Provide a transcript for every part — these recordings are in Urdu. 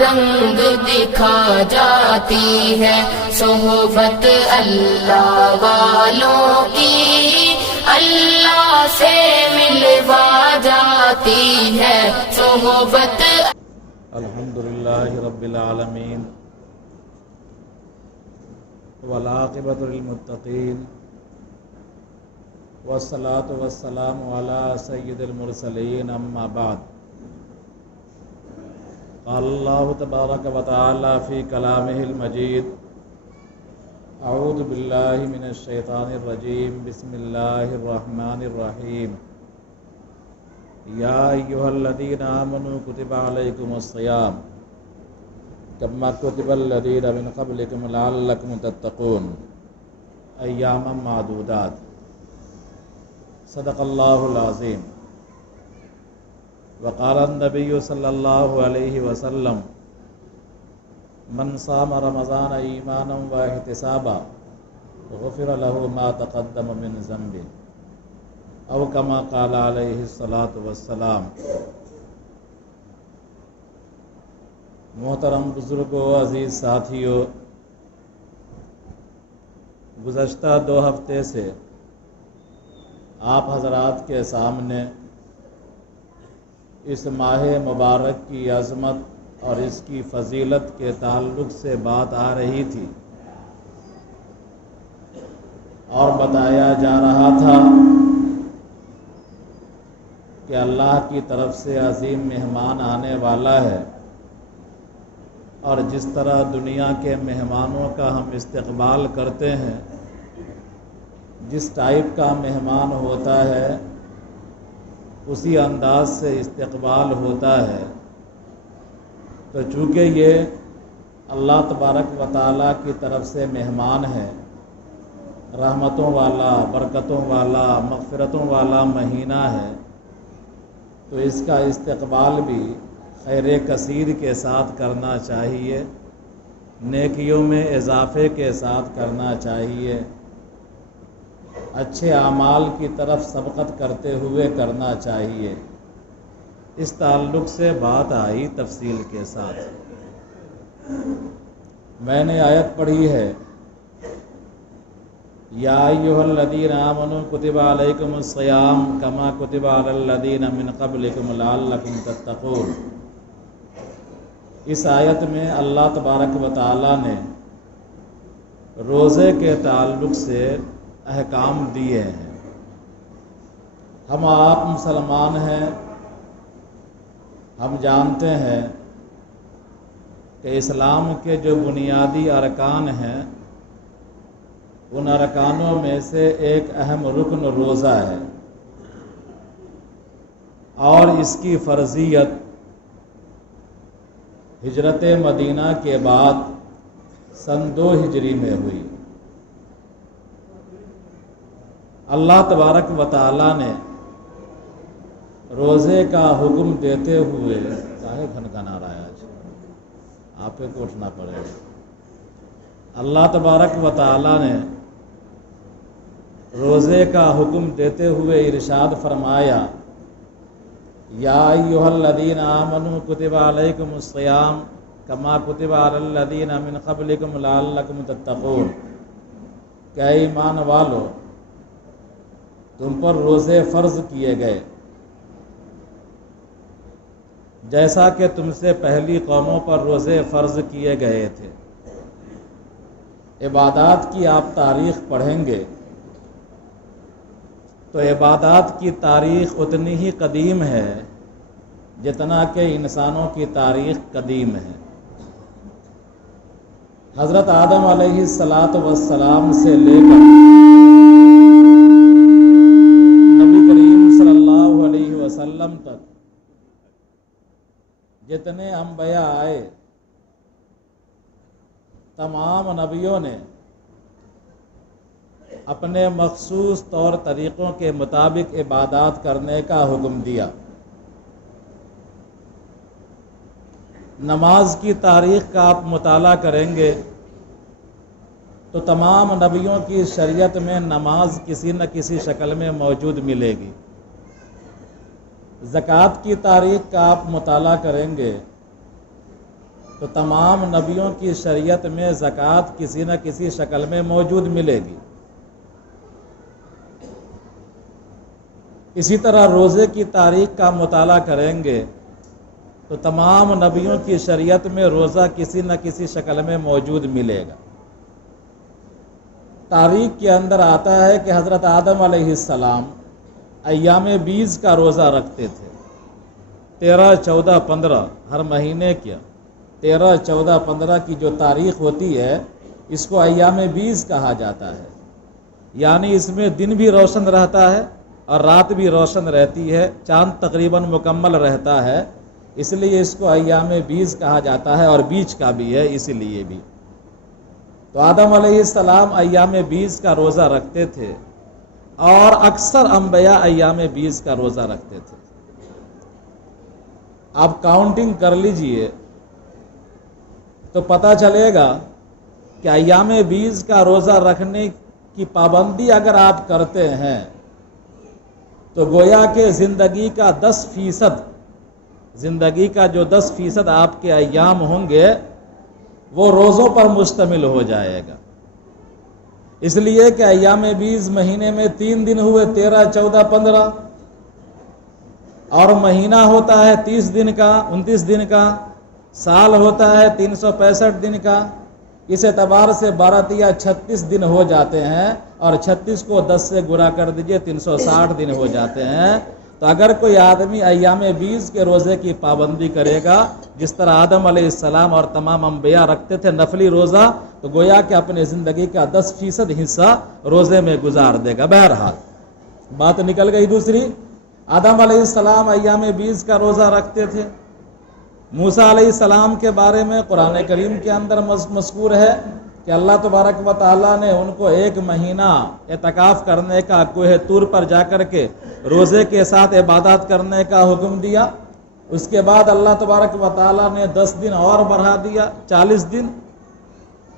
رنگ دکھا جاتی ہے صحبت اللہ والوں کی، اللہ سے ملوا جاتی ہے صحبت۔ الحمدللہ رب العالمین والعاقبۃ للمتقین والصلاۃ والسلام علی سید المرسلین، اما بعد۔ قال اللہ تبارک و تعالی فی کلامہ المجید، اعوذ باللہ من الشیطان الرجیم، بسم اللہ الرحمن الرحیم۔ یا ایھا الذین آمنوا کتب علیکم الصیام کما کتب الذین من قبلکم لعلکم تتقون، ایاما معدودات۔ صدق اللہ العظیم۔ وقال النبی صلی اللہ علیہ وسلم، من صام رمضان ایمانا واحتسابا غفر له ما تقدم من ذنبه، او کما قال علیہ الصلاۃ والسلام۔ محترم بزرگوں، عزیز ساتھیوں، گزشتہ 2 ہفتے سے آپ حضرات کے سامنے اس ماہ مبارک کی عظمت اور اس کی فضیلت کے تعلق سے بات آ رہی تھی، اور بتایا جا رہا تھا کہ اللہ کی طرف سے عظیم مہمان آنے والا ہے، اور جس طرح دنیا کے مہمانوں کا ہم استقبال کرتے ہیں، جس ٹائپ کا مہمان ہوتا ہے اسی انداز سے استقبال ہوتا ہے۔ تو چونکہ یہ اللہ تبارک و تعالیٰ کی طرف سے مہمان ہے، رحمتوں والا، برکتوں والا، مغفرتوں والا مہینہ ہے، تو اس کا استقبال بھی خیر کثیر کے ساتھ کرنا چاہیے، نیکیوں میں اضافے کے ساتھ کرنا چاہیے، اچھے اعمال کی طرف سبقت کرتے ہوئے کرنا چاہیے۔ اس تعلق سے بات آئی تفصیل کے ساتھ۔ میں نے آیت پڑھی ہے، یا ایھا الذین آمنوا کتب علیکم الصیام کما کتب علی الذین من قبلکم لعلکم تتقون۔ اس آیت میں اللہ تبارک و تعالی نے روزے کے تعلق سے احکام دیے ہیں۔ ہم آپ مسلمان ہیں، ہم جانتے ہیں کہ اسلام کے جو بنیادی ارکان ہیں، ان ارکانوں میں سے ایک اہم رکن روزہ ہے، اور اس کی فرضیت ہجرت مدینہ کے بعد سن 2 ہجری میں ہوئی۔ اللہ تبارک و تعالی نے روزے کا حکم دیتے ہوئے، کاہے گھنگھنا رہا ہے آج، آپ کو اٹھنا پڑے گا۔ اللہ تبارک و تعالی نے روزے کا حکم دیتے ہوئے ارشاد فرمایا، یا ایھا الذین آمنوا کتب علیکم الصیام کما کتب علی الذین من قبلکم لعلکم تتقون، کہ اے ایمان والو، تم پر روزے فرض کیے گئے جیسا کہ تم سے پہلی قوموں پر روزے فرض کیے گئے تھے۔ عبادات کی آپ تاریخ پڑھیں گے تو عبادات کی تاریخ اتنی ہی قدیم ہے جتنا کہ انسانوں کی تاریخ قدیم ہے۔ حضرت آدم علیہ السلام سے لے کر نبی کریم صلی اللہ علیہ وسلم تک جتنے انبیاء آئے، تمام نبیوں نے اپنے مخصوص طور طریقوں کے مطابق عبادات کرنے کا حکم دیا۔ نماز کی تاریخ کا آپ مطالعہ کریں گے تو تمام نبیوں کی شریعت میں نماز کسی نہ کسی شکل میں موجود ملے گی۔ زکوٰۃ کی تاریخ کا آپ مطالعہ کریں گے تو تمام نبیوں کی شریعت میں زکوٰۃ کسی نہ کسی شکل میں موجود ملے گی۔ اسی طرح روزے کی تاریخ کا مطالعہ کریں گے تو تمام نبیوں کی شریعت میں روزہ کسی نہ کسی شکل میں موجود ملے گا۔ تاریخ کے اندر آتا ہے کہ حضرت آدم علیہ السلام ایام 20 کا روزہ رکھتے تھے، 13، 14، 15 ہر مہینے کے 13، 14، 15 کی جو تاریخ ہوتی ہے اس کو ایام 20 کہا جاتا ہے، یعنی اس میں دن بھی روشن رہتا ہے اور رات بھی روشن رہتی ہے، چاند تقریباً مکمل رہتا ہے، اس لیے اس کو ایام 20 کہا جاتا ہے، اور بیچ کا بھی ہے اسی لیے بھی۔ تو آدم علیہ السلام ایام 20 کا روزہ رکھتے تھے، اور اکثر انبیاء ایام 20 کا روزہ رکھتے تھے۔ آپ کاؤنٹنگ کر لیجئے تو پتہ چلے گا کہ ایام 20 کا روزہ رکھنے کی پابندی اگر آپ کرتے ہیں تو گویا کہ زندگی کا 10%، زندگی کا جو 10% آپ کے ایام ہوں گے وہ روزوں پر مشتمل ہو جائے گا، اس لیے کہ ایام 20 مہینے میں 3 دن ہوئے، 13، 14، 15، اور مہینہ ہوتا ہے 30 دن کا، 29 دن کا، سال ہوتا ہے 365 دن کا، اس اعتبار سے 12 یا 36 دن ہو جاتے ہیں، اور 36 کو 10 سے گنا کر دیجئے 360 دن ہو جاتے ہیں۔ تو اگر کوئی آدمی ایام 20 کے روزے کی پابندی کرے گا جس طرح آدم علیہ السلام اور تمام انبیاء رکھتے تھے نفلی روزہ، تو گویا کہ اپنے زندگی کا 10% حصہ روزے میں گزار دے گا۔ بہرحال بات نکل گئی دوسری، آدم علیہ السلام ایام 20 کا روزہ رکھتے تھے۔ موسیٰ علیہ السلام کے بارے میں قرآن کریم کے اندر مذکور ہے کہ اللہ تبارک و تعالیٰ نے ان کو 1 مہینہ اعتکاف کرنے کا، کوہ طور پر جا کر کے روزے کے ساتھ عبادات کرنے کا حکم دیا۔ اس کے بعد اللہ تبارک و تعالیٰ نے 10 دن اور بڑھا دیا، 40 دن،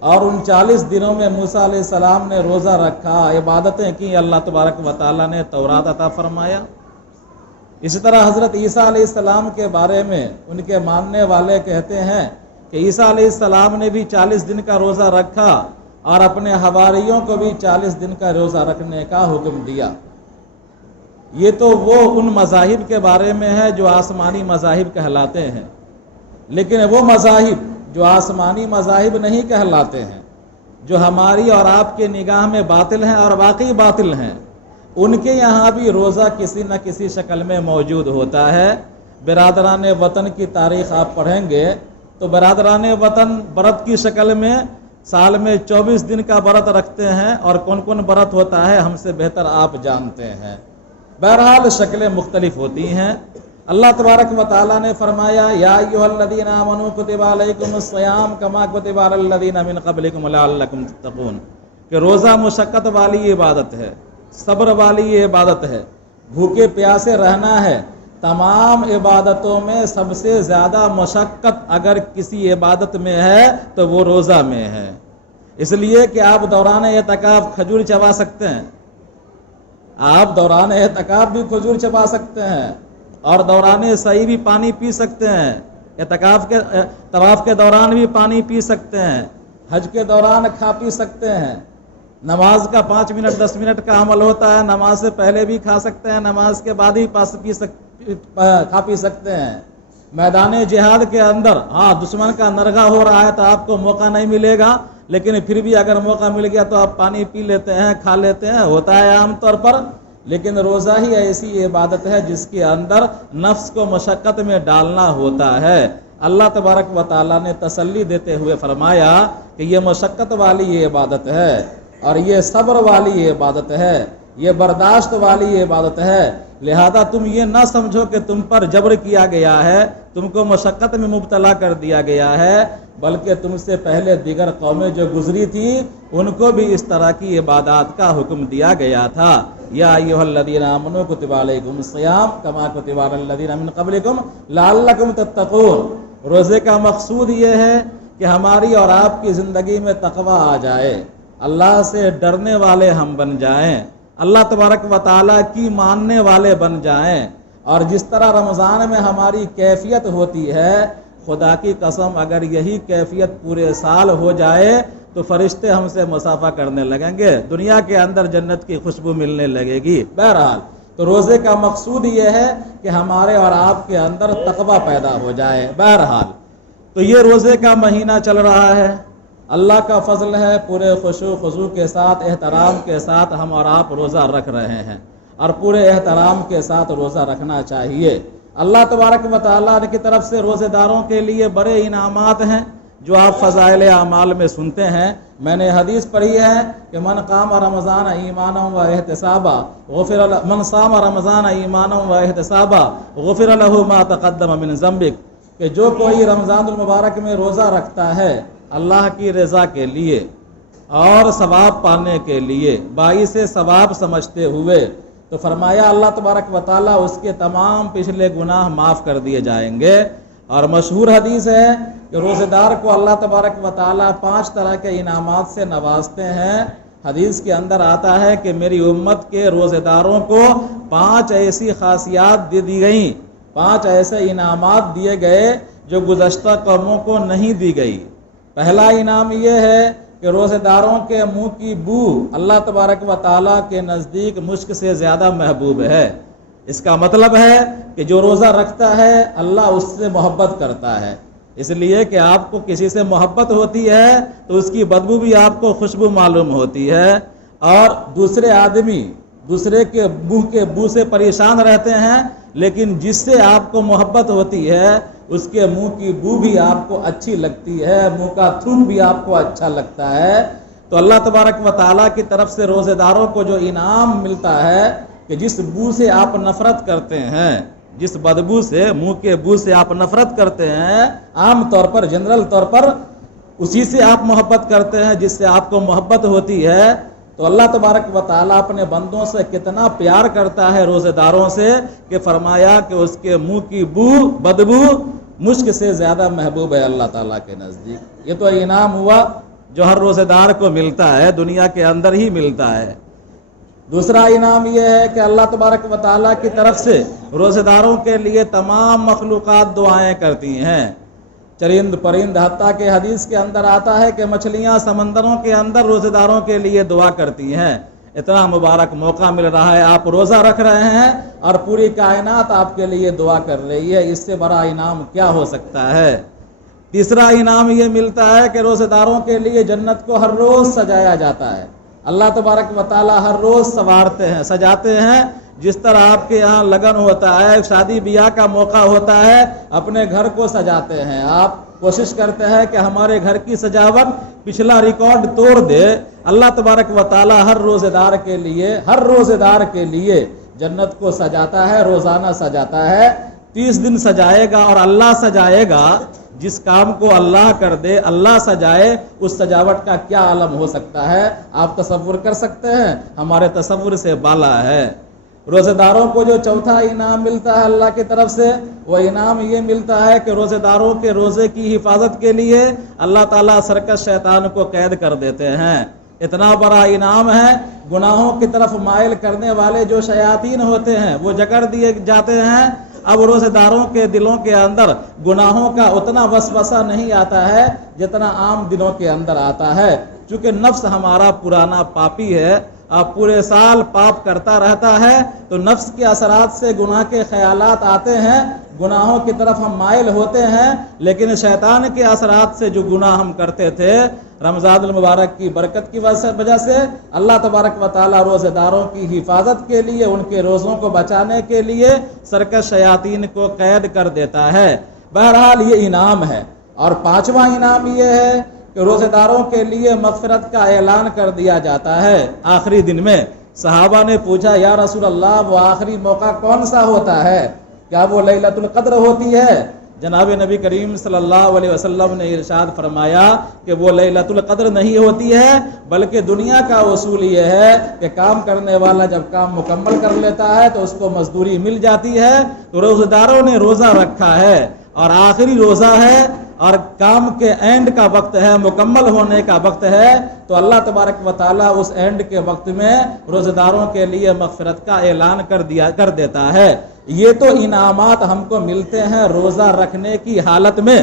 اور ان 40 دنوں میں موسیٰ علیہ السلام نے روزہ رکھا، عبادتیں کی، اللہ تبارک و تعالیٰ نے تورات عطا فرمایا۔ اسی طرح حضرت عیسیٰ علیہ السلام کے بارے میں ان کے ماننے والے کہتے ہیں کہ عیسیٰ علیہ السلام نے بھی 40 دن کا روزہ رکھا، اور اپنے حواریوں کو بھی 40 دن کا روزہ رکھنے کا حکم دیا۔ یہ تو وہ ان مذاہب کے بارے میں ہے جو آسمانی مذاہب کہلاتے ہیں، لیکن وہ مذاہب جو آسمانی مذاہب نہیں کہلاتے ہیں، جو ہماری اور آپ کے نگاہ میں باطل ہیں اور واقعی باطل ہیں، ان کے یہاں بھی روزہ کسی نہ کسی شکل میں موجود ہوتا ہے۔ برادران وطن کی تاریخ آپ پڑھیں گے تو برادران وطن برت کی شکل میں سال میں 24 دن کا برت رکھتے ہیں، اور کون کون برت ہوتا ہے ہم سے بہتر آپ جانتے ہیں۔ بہرحال شکلیں مختلف ہوتی ہیں۔ اللہ تبارک و تعالیٰ نے فرمایا یا ایھا الذین آمنوا کتب علیکم الصیام کما کتب علی الذین من قبلکم لعلکم تتقون، کہ روزہ مشقت والی عبادت ہے، صبر والی عبادت ہے، بھوکے پیاسے رہنا ہے۔ تمام عبادتوں میں سب سے زیادہ مشقت اگر کسی عبادت میں ہے تو وہ روزہ میں ہے، اس لیے کہ آپ دوران اعتکاف کھجور چبا سکتے ہیں، آپ دوران اعتکاف بھی کھجور چبا سکتے ہیں، اور دوران سعی بھی پانی پی سکتے ہیں، اعتکاف کے طواف کے دوران بھی پانی پی سکتے ہیں، حج کے دوران کھا پی سکتے ہیں، نماز کا 5 منٹ 10 منٹ کا عمل ہوتا ہے، نماز سے پہلے بھی کھا سکتے ہیں، نماز کے بعد ہی کھا پی سکتے ہیں۔ میدان جہاد کے اندر دشمن کا نرغہ ہو رہا ہے تو آپ کو موقع نہیں ملے گا، لیکن پھر بھی اگر موقع مل گیا تو آپ پانی پی لیتے ہیں، کھا لیتے ہیں، ہوتا ہے عام طور پر۔ لیکن روزہ ہی ایسی عبادت ہے جس کے اندر نفس کو مشقت میں ڈالنا ہوتا ہے۔ اللہ تبارک و تعالیٰ نے تسلی دیتے ہوئے فرمایا کہ یہ مشقت والی عبادت ہے، اور یہ صبر والی عبادت ہے، یہ برداشت والی عبادت ہے، لہذا تم یہ نہ سمجھو کہ تم پر جبر کیا گیا ہے، تم کو مشقت میں مبتلا کر دیا گیا ہے، بلکہ تم سے پہلے دیگر قومیں جو گزری تھی ان کو بھی اس طرح کی عبادات کا حکم دیا گیا تھا۔ یا ایھا الذین آمنوا کتب علیکم الصیام کما کتب علی الذین من قبلکم لعلکم تتقون۔ روزے کا مقصود یہ ہے کہ ہماری اور آپ کی زندگی میں تقویٰ آ جائے، اللہ سے ڈرنے والے ہم بن جائیں، اللہ تبارک و تعالیٰ کی ماننے والے بن جائیں، اور جس طرح رمضان میں ہماری کیفیت ہوتی ہے خدا کی قسم اگر یہی کیفیت پورے سال ہو جائے تو فرشتے ہم سے مصافحہ کرنے لگیں گے، دنیا کے اندر جنت کی خوشبو ملنے لگے گی۔ بہرحال تو روزے کا مقصود یہ ہے کہ ہمارے اور آپ کے اندر تقویٰ پیدا ہو جائے۔ بہرحال تو یہ روزے کا مہینہ چل رہا ہے، اللہ کا فضل ہے، پورے خشوع خضوع کے ساتھ احترام کے ساتھ ہم اور آپ روزہ رکھ رہے ہیں، اور پورے احترام کے ساتھ روزہ رکھنا چاہیے۔ اللہ تبارک و تعالیٰ کی طرف سے روزے داروں کے لیے بڑے انعامات ہیں جو آپ فضائل اعمال میں سنتے ہیں۔ میں نے حدیث پڑھی ہے کہ من قام رمضان ایمانا و احتسابا من صام رمضان ایمانا و احتسابا غفر له ما تقدم من ذنبک، کہ جو کوئی رمضان المبارک میں روزہ رکھتا ہے اللہ کی رضا کے لیے اور ثواب پانے کے لیے، باعث ثواب سمجھتے ہوئے، تو فرمایا اللہ تبارک و تعالیٰ اس کے تمام پچھلے گناہ معاف کر دیے جائیں گے۔ اور مشہور حدیث ہے کہ روزے دار کو اللہ تبارک و تعالیٰ 5 طرح کے انعامات سے نوازتے ہیں۔ حدیث کے اندر آتا ہے کہ میری امت کے روزے داروں کو 5 ایسی خاصیات دی گئیں، 5 ایسے انعامات دیے گئے جو گزشتہ قوموں کو نہیں دی گئی۔ پہلا انعام یہ ہے کہ روزے داروں کے منہ کی بو اللہ تبارک و تعالیٰ کے نزدیک مشک سے زیادہ محبوب ہے۔ اس کا مطلب ہے کہ جو روزہ رکھتا ہے اللہ اس سے محبت کرتا ہے، اس لیے کہ آپ کو کسی سے محبت ہوتی ہے تو اس کی بدبو بھی آپ کو خوشبو معلوم ہوتی ہے، اور دوسرے آدمی دوسرے کے منہ کے بو سے پریشان رہتے ہیں، لیکن جس سے آپ کو محبت ہوتی ہے اس کے منہ کی بو بھی آپ کو اچھی لگتی ہے، منہ کا تھوک بھی آپ کو اچھا لگتا ہے۔ تو اللہ تبارک و تعالیٰ کی طرف سے روزے داروں کو جو انعام ملتا ہے کہ جس بو سے آپ نفرت کرتے ہیں، جس بدبو سے، منہ کے بو سے آپ نفرت کرتے ہیں، عام طور پر جنرل طور پر اسی سے آپ محبت کرتے ہیں جس سے آپ کو محبت ہوتی ہے۔ تو اللہ تبارک و تعالیٰ اپنے بندوں سے کتنا پیار کرتا ہے روزے داروں سے کہ فرمایا کہ اس کے منہ کی بدبو مشک سے زیادہ محبوب ہے اللہ تعالیٰ کے نزدیک۔ یہ تو انعام ہوا جو ہر روزے دار کو ملتا ہے، دنیا کے اندر ہی ملتا ہے۔ دوسرا انعام یہ ہے کہ اللہ تبارک و تعالیٰ کی طرف سے روزے داروں کے لیے تمام مخلوقات دعائیں کرتی ہیں، چرند پرند، حتیٰ کہ حدیث کے اندر آتا ہے کہ مچھلیاں سمندروں کے اندر روزے داروں کے لیے دعا کرتی ہیں۔ اتنا مبارک موقع مل رہا ہے، آپ روزہ رکھ رہے ہیں اور پوری کائنات آپ کے لیے دعا کر رہی ہے، اس سے بڑا انعام کیا ہو سکتا ہے؟ تیسرا انعام یہ ملتا ہے کہ روزے داروں کے لیے جنت کو ہر روز سجایا جاتا ہے۔ اللہ تبارک و تعالیٰ ہر روز سنوارتے ہیں، سجاتے ہیں، جس طرح آپ کے یہاں لگن ہوتا ہے، شادی بیاہ کا موقع ہوتا ہے، اپنے گھر کو سجاتے ہیں۔ آپ کوشش کرتے ہیں کہ ہمارے گھر کی سجاوٹ پچھلا ریکارڈ توڑ دے۔ اللہ تبارک و تعالیٰ ہر روزے دار کے لیے جنت کو سجاتا ہے، روزانہ سجاتا ہے، 30 دن سجائے گا، اور اللہ سجائے گا۔ جس کام کو اللہ کر دے، اللہ سجائے، اس سجاوٹ کا کیا عالم ہو سکتا ہے؟ آپ تصور کر سکتے ہیں؟ ہمارے تصور سے بالا ہے۔ روزے داروں کو جو چوتھا انعام ملتا ہے اللہ کی طرف سے، وہ انعام یہ ملتا ہے کہ روزے داروں کے روزے کی حفاظت کے لیے اللہ تعالیٰ سرکش شیطان کو قید کر دیتے ہیں۔ اتنا بڑا انعام ہے، گناہوں کی طرف مائل کرنے والے جو شیاطین ہوتے ہیں وہ جکڑ دیے جاتے ہیں۔ اب روزے داروں کے دلوں کے اندر گناہوں کا اتنا وسوسہ نہیں آتا ہے جتنا عام دنوں کے اندر آتا ہے، چونکہ نفس ہمارا پرانا پاپی ہے، اب پورے سال پاپ کرتا رہتا ہے، تو نفس کے اثرات سے گناہ کے خیالات آتے ہیں، گناہوں کی طرف ہم مائل ہوتے ہیں، لیکن شیطان کے اثرات سے جو گناہ ہم کرتے تھے، رمضان المبارک کی برکت کی وجہ سے اللہ تبارک و تعالیٰ روزے داروں کی حفاظت کے لیے، ان کے روزوں کو بچانے کے لیے سرکش شیاطین کو قید کر دیتا ہے۔ بہرحال یہ انعام ہے۔ اور 5واں انعام یہ ہے کہ روزے داروں کے لیے مغفرت کا اعلان کر دیا جاتا ہے آخری دن میں۔ صحابہ نے پوچھا یا رسول اللہ وہ آخری موقع کون سا ہوتا ہے؟ کیا وہ لیلۃ القدر ہوتی ہے؟ جناب نبی کریم صلی اللہ علیہ وسلم نے ارشاد فرمایا کہ وہ لیلۃ القدر نہیں ہوتی ہے، بلکہ دنیا کا اصول یہ ہے کہ کام کرنے والا جب کام مکمل کر لیتا ہے تو اس کو مزدوری مل جاتی ہے۔ تو روزہ داروں نے روزہ رکھا ہے اور آخری روزہ ہے اور کام کے اینڈ کا وقت ہے، مکمل ہونے کا وقت ہے، تو اللہ تبارک و تعالیٰ اس اینڈ کے وقت میں روزہ داروں کے لیے مغفرت کا اعلان کر دیتا ہے۔ یہ تو انعامات ہم کو ملتے ہیں روزہ رکھنے کی حالت میں،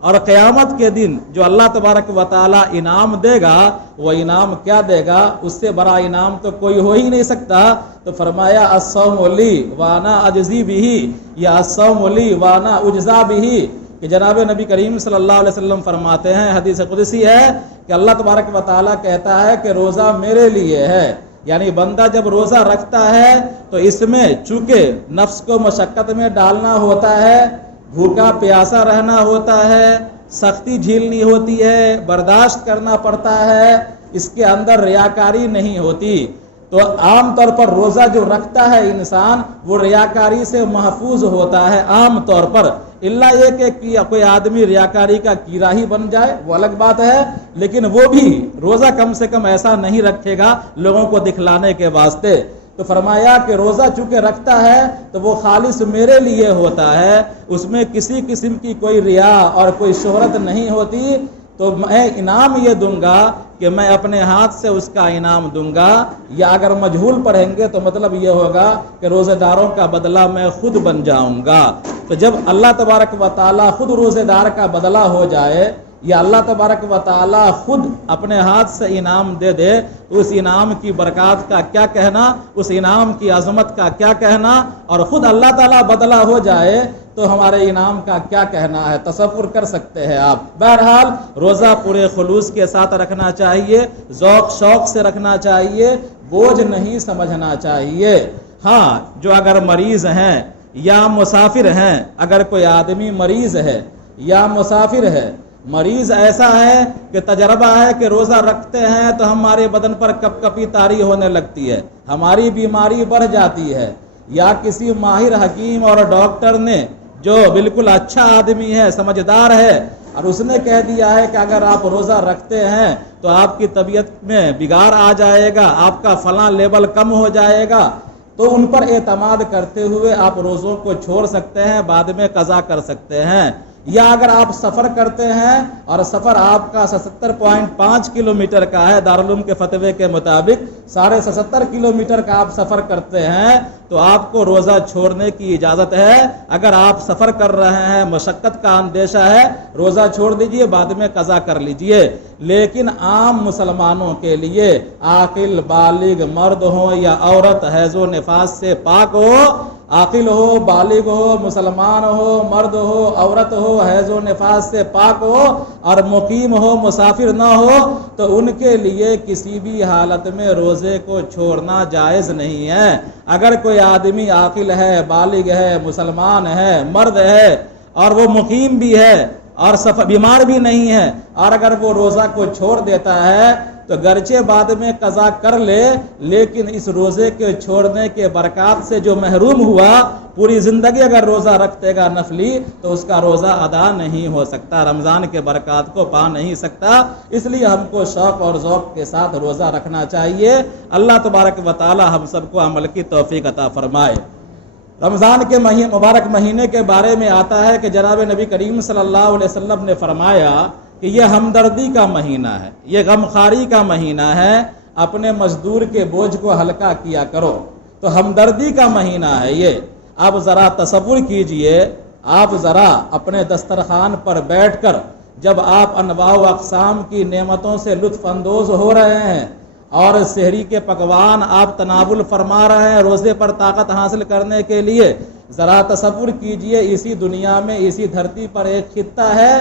اور قیامت کے دن جو اللہ تبارک و تعالیٰ انعام دے گا وہ انعام کیا دے گا؟ اس سے بڑا انعام تو کوئی ہو ہی نہیں سکتا۔ تو فرمایا الصوم لی وانا اجزی بہ، یا الصوم لی وانا اجزا بہ، کہ جناب نبی کریم صلی اللہ علیہ وسلم فرماتے ہیں، حدیث قدسی ہے کہ اللہ تبارک و تعالیٰ کہتا ہے کہ روزہ میرے لیے ہے، یعنی بندہ جب روزہ رکھتا ہے تو اس میں چونکہ نفس کو مشقت میں ڈالنا ہوتا ہے، بھوکا پیاسا رہنا ہوتا ہے، سختی جھیلنی ہوتی ہے، برداشت کرنا پڑتا ہے، اس کے اندر ریاکاری نہیں ہوتی، تو عام طور پر روزہ جو رکھتا ہے انسان وہ ریاکاری سے محفوظ ہوتا ہے عام طور پر، الا یہ کہ کوئی آدمی ریاکاری کا کیڑا ہی بن جائے وہ الگ بات ہے، لیکن وہ بھی روزہ کم سے کم ایسا نہیں رکھے گا لوگوں کو دکھلانے کے واسطے۔ تو فرمایا کہ روزہ چونکہ رکھتا ہے تو وہ خالص میرے لیے ہوتا ہے، اس میں کسی قسم کی کوئی ریا اور کوئی شہرت نہیں ہوتی، تو میں انعام یہ دوں گا کہ میں اپنے ہاتھ سے اس کا انعام دوں گا، یا اگر مجہول پڑھیں گے تو مطلب یہ ہوگا کہ روزہ داروں کا بدلہ میں خود بن جاؤں گا۔ تو جب اللہ تبارک و تعالیٰ خود روزہ دار کا بدلہ ہو جائے، یا اللہ تبارک و تعالیٰ خود اپنے ہاتھ سے انعام دے دے، تو اس انعام کی برکات کا کیا کہنا، اس انعام کی عظمت کا کیا کہنا، اور خود اللہ تعالیٰ بدلہ ہو جائے تو ہمارے انعام کا کیا کہنا ہے، تصور کر سکتے ہیں آپ۔ بہرحال روزہ پورے خلوص کے ساتھ رکھنا چاہیے، ذوق شوق سے رکھنا چاہیے، بوجھ نہیں سمجھنا چاہیے۔ ہاں، جو اگر مریض ہیں یا مسافر ہیں، اگر کوئی آدمی مریض ہے یا مسافر ہے، مریض ایسا ہے کہ تجربہ ہے کہ روزہ رکھتے ہیں تو ہمارے بدن پر کپ کپی طاری ہونے لگتی ہے، ہماری بیماری بڑھ جاتی ہے، یا کسی ماہر حکیم اور ڈاکٹر نے جو بالکل اچھا آدمی ہے، سمجھدار ہے، اور اس نے کہہ دیا ہے کہ اگر آپ روزہ رکھتے ہیں تو آپ کی طبیعت میں بگاڑ آ جائے گا، آپ کا فلاں لیول کم ہو جائے گا، تو ان پر اعتماد کرتے ہوئے آپ روزوں کو چھوڑ سکتے ہیں، بعد میں قضا کر سکتے ہیں۔ یا اگر آپ سفر کرتے ہیں اور سفر آپ کا 77.5 کلومیٹر کا ہے، دارالعلوم کے فتوے کے مطابق 77.5 کلومیٹر کا آپ سفر کرتے ہیں، تو آپ کو روزہ چھوڑنے کی اجازت ہے۔ اگر آپ سفر کر رہے ہیں، مشقت کا اندیشہ ہے، روزہ چھوڑ دیجئے، بعد میں قضا کر لیجئے۔ لیکن عام مسلمانوں کے لیے عاقل بالغ مرد ہو یا عورت حیض و نفاس سے پاک ہو، عاقل ہو، بالغ ہو، مسلمان ہو، مرد ہو، عورت ہو، حیض و نفاس سے پاک ہو اور مقیم ہو، مسافر نہ ہو، تو ان کے لیے کسی بھی حالت میں روزے کو چھوڑنا جائز نہیں ہے۔ اگر کوئی آدمی عاقل ہے، بالغ ہے، مسلمان ہے، مرد ہے، اور وہ مقیم بھی ہے اور بیمار بھی نہیں ہے، اور اگر وہ روزہ کو چھوڑ دیتا ہے تو گرچہ بعد میں قضا کر لے، لیکن اس روزے کے چھوڑنے کے برکات سے جو محروم ہوا، پوری زندگی اگر روزہ رکھتے گا نفلی تو اس کا روزہ ادا نہیں ہو سکتا، رمضان کے برکات کو پا نہیں سکتا۔ اس لیے ہم کو شوق اور ذوق کے ساتھ روزہ رکھنا چاہیے۔ اللہ تبارک و تعالی ہم سب کو عمل کی توفیق عطا فرمائے۔ رمضان کے مبارک مہینے کے بارے میں آتا ہے کہ جناب نبی کریم صلی اللہ علیہ وسلم نے فرمایا کہ یہ ہمدردی کا مہینہ ہے، یہ غمخواری کا مہینہ ہے، اپنے مزدور کے بوجھ کو ہلکا کیا کرو۔ تو ہمدردی کا مہینہ ہے یہ۔ آپ ذرا تصور کیجئے، آپ ذرا اپنے دسترخوان پر بیٹھ کر جب آپ انواع و اقسام کی نعمتوں سے لطف اندوز ہو رہے ہیں اور سحری کے پکوان آپ تناول فرما رہے ہیں روزے پر طاقت حاصل کرنے کے لیے، ذرا تصور کیجئے اسی دنیا میں، اسی دھرتی پر ایک خطہ ہے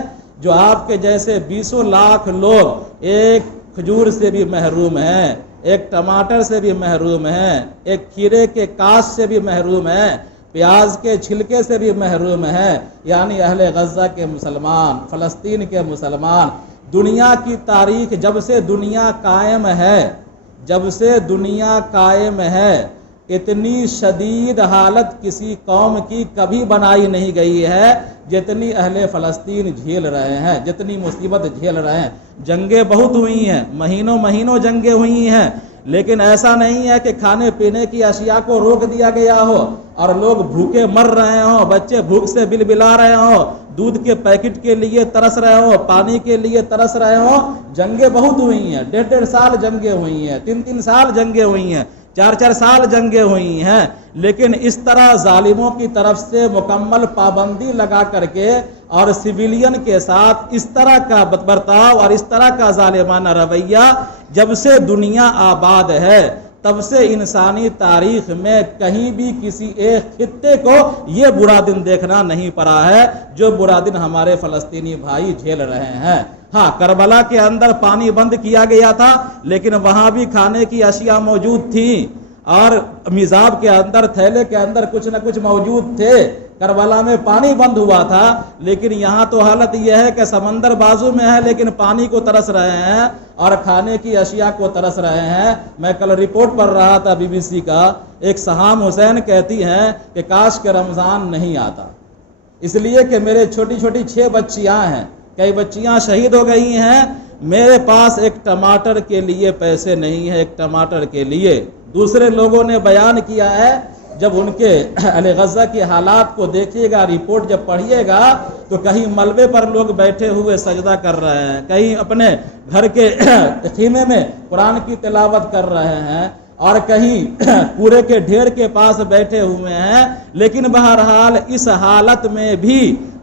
جو آپ کے جیسے 20 لاکھ لوگ ایک کھجور سے بھی محروم ہیں، ایک ٹماٹر سے بھی محروم ہیں، ایک کھیرے کے کاش سے بھی محروم ہیں، پیاز کے چھلکے سے بھی محروم ہیں، یعنی اہل غزہ کے مسلمان، فلسطین کے مسلمان۔ دنیا کی تاریخ جب سے دنیا قائم ہے، جب سے دنیا قائم ہے، اتنی شدید حالت کسی قوم کی کبھی بنائی نہیں گئی ہے جتنی اہل فلسطین جھیل رہے ہیں، جتنی مصیبت جھیل رہے ہیں۔ جنگیں بہت ہوئی ہیں، مہینوں جنگیں ہوئی ہیں، لیکن ایسا نہیں ہے کہ کھانے پینے کی اشیاء کو روک دیا گیا ہو اور لوگ بھوکے مر رہے ہوں، بچے بھوک سے بلبلا رہے ہوں، دودھ کے پیکٹ کے لیے ترس رہے ہوں، پانی کے لیے ترس رہے ہوں۔ جنگیں بہت ہوئی ہیں، 1.5 سال جنگیں ہوئی ہیں، 3 سال جنگیں ہوئی ہیں، 4 سال جنگیں ہوئی ہیں، لیکن اس طرح ظالموں کی طرف سے مکمل پابندی لگا کر کے اور سویلین کے ساتھ اس طرح کا برتاؤ اور اس طرح کا ظالمانہ رویہ جب سے دنیا آباد ہے تب سے انسانی تاریخ میں کہیں بھی کسی ایک خطے کو یہ برا دن دیکھنا نہیں پڑا ہے جو برا دن ہمارے فلسطینی بھائی جھیل رہے ہیں۔ ہاں، کربلا کے اندر پانی بند کیا گیا تھا، لیکن وہاں بھی کھانے کی اشیاء موجود تھیں اور میزاب کے اندر، تھیلے کے اندر کچھ نہ کچھ موجود تھے۔ کربلا میں پانی بند ہوا تھا، لیکن یہاں تو حالت یہ ہے کہ سمندر بازو میں ہے لیکن پانی کو ترس رہے ہیں اور کھانے کی اشیاء کو ترس رہے ہیں۔ میں کل رپورٹ پڑھ رہا تھا BBC کا، ایک سہام حسین کہتی ہیں کہ کاش کہ رمضان نہیں آتا، اس لیے کہ میرے چھوٹی چھوٹی 6 بچیاں ہیں، کئی بچیاں شہید ہو گئی ہیں، میرے پاس ایک ٹماٹر کے لیے پیسے نہیں ہے، ایک ٹماٹر کے لیے۔ دوسرے لوگوں نے بیان کیا ہے، جب ان کے اہل غزہ کے حالات کو دیکھیے گا، رپورٹ جب پڑھیے گا تو کہیں ملبے پر لوگ بیٹھے ہوئے سجدہ کر رہے ہیں، کہیں اپنے گھر کے خیمے میں قرآن کی تلاوت کر رہے ہیں اور کہیں کوڑے کے ڈھیر کے پاس بیٹھے ہوئے ہیں، لیکن بہرحال اس حالت میں بھی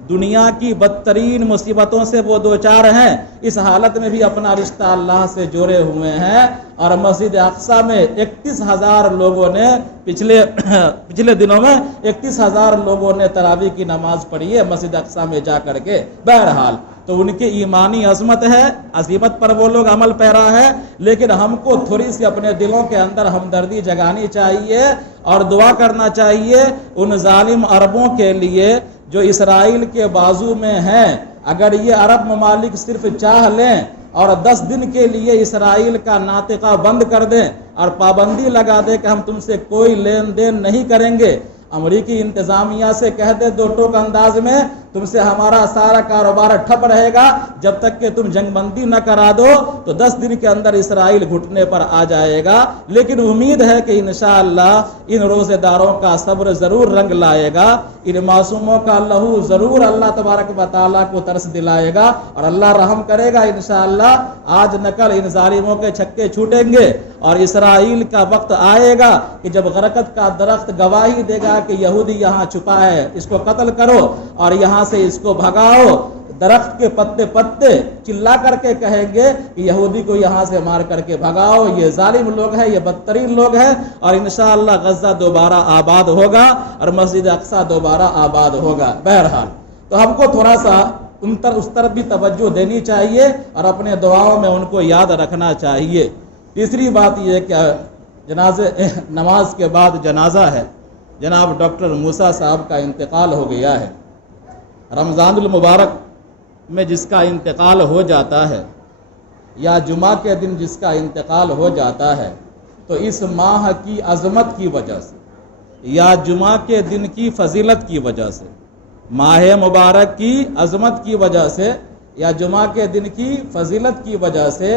دنیا کی بدترین مصیبتوں سے وہ دوچار ہیں، اس حالت میں بھی اپنا رشتہ اللہ سے جوڑے ہوئے ہیں۔ اور مسجد اقصیٰ میں 31,000 لوگوں نے پچھلے دنوں میں 31,000 لوگوں نے تراویح کی نماز پڑھی ہے مسجد اقصیٰ میں جا کر کے۔ بہرحال تو ان کی ایمانی عظمت ہے، عظمت پر وہ لوگ عمل پیرا ہے، لیکن ہم کو تھوڑی سی اپنے دلوں کے اندر ہمدردی جگانی چاہیے اور دعا کرنا چاہیے ان ظالم عربوں کے لیے جو اسرائیل کے بازو میں ہیں۔ اگر یہ عرب ممالک صرف چاہ لیں اور 10 دن کے لیے اسرائیل کا ناطقہ بند کر دیں اور پابندی لگا دیں کہ ہم تم سے کوئی لین دین نہیں کریں گے، امریکی انتظامیہ سے کہہ دے 2 ٹوک انداز میں تم سے ہمارا سارا کاروبار ٹھپ رہے گا جب تک کہ تم جنگ بندی نہ کرا دو، تو 10 دن کے اندر اسرائیل گھٹنے پر آ جائے گا۔ لیکن امید ہے کہ انشاءاللہ ان روزے داروں کا صبر ضرور رنگ لائے گا، ان معصوموں کا لہو ضرور اللہ تبارک و تعالیٰ کو ترس دلائے گا اور اللہ رحم کرے گا انشاءاللہ۔ آج نہ کل ان ظالموں کے چھکے چھوٹیں گے اور اسرائیل کا وقت آئے گا کہ جب غرقت کا درخت گواہی دے گا کہ یہودی یہاں چھپا ہے، اس کو قتل کرو اور یہاں سے اس کو بھگاؤ، درخت کے پتے پتے چلا کر کے کہیں گے کہ یہودی کو یہاں سے مار کر کے بھگاؤ، یہ ظالم لوگ ہیں، یہ بدترین لوگ ہیں، اور انشاءاللہ غزہ دوبارہ آباد ہوگا اور مسجد اقصیٰ دوبارہ آباد ہوگا۔ بہرحال تو ہم کو تھوڑا سا اس طرف بھی توجہ دینی چاہیے اور اپنے دعاؤں میں ان کو یاد رکھنا چاہیے۔ تیسری بات یہ کہ نماز کے بعد جنازہ ہے، جناب ڈاکٹر موسیٰ صاحب کا انتقال ہو گیا ہے۔ رمضان المبارک میں جس کا انتقال ہو جاتا ہے یا جمعہ کے دن جس کا انتقال ہو جاتا ہے، تو اس ماہ کی عظمت کی وجہ سے یا جمعہ کے دن کی فضیلت کی وجہ سے، ماہ مبارک کی عظمت کی وجہ سے یا جمعہ کے دن کی فضیلت کی وجہ سے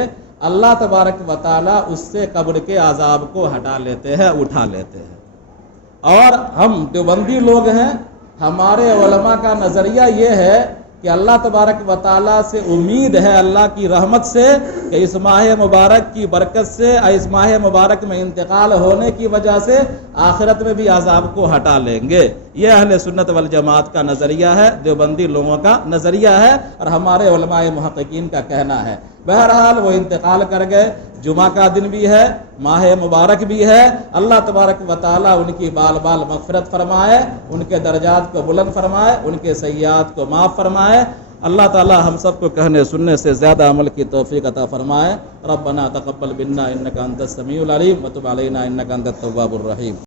اللہ تبارک و تعالیٰ اس سے قبر کے عذاب کو ہٹا لیتے ہیں، اٹھا لیتے ہیں۔ اور ہم دیوبندی لوگ ہیں، ہمارے علماء کا نظریہ یہ ہے کہ اللہ تبارک و تعالیٰ سے امید ہے، اللہ کی رحمت سے، کہ اس ماہ مبارک کی برکت سے، اس ماہ مبارک میں انتقال ہونے کی وجہ سے آخرت میں بھی عذاب کو ہٹا لیں گے۔ یہ اہل سنت والجماعت کا نظریہ ہے، دیوبندی لوگوں کا نظریہ ہے اور ہمارے علماء محققین کا کہنا ہے۔ بہرحال وہ انتقال کر گئے، جمعہ کا دن بھی ہے، ماہ مبارک بھی ہے، اللہ تبارک و تعالیٰ ان کی بال بال مغفرت فرمائے، ان کے درجات کو بلند فرمائے، ان کے سیئات کو معاف فرمائے۔ اللہ تعالیٰ ہم سب کو کہنے سننے سے زیادہ عمل کی توفیق عطا فرمائے۔ ربنا تقبل منا انک انت السمیع العلیم وتب علینا انک انت التواب الرحیم۔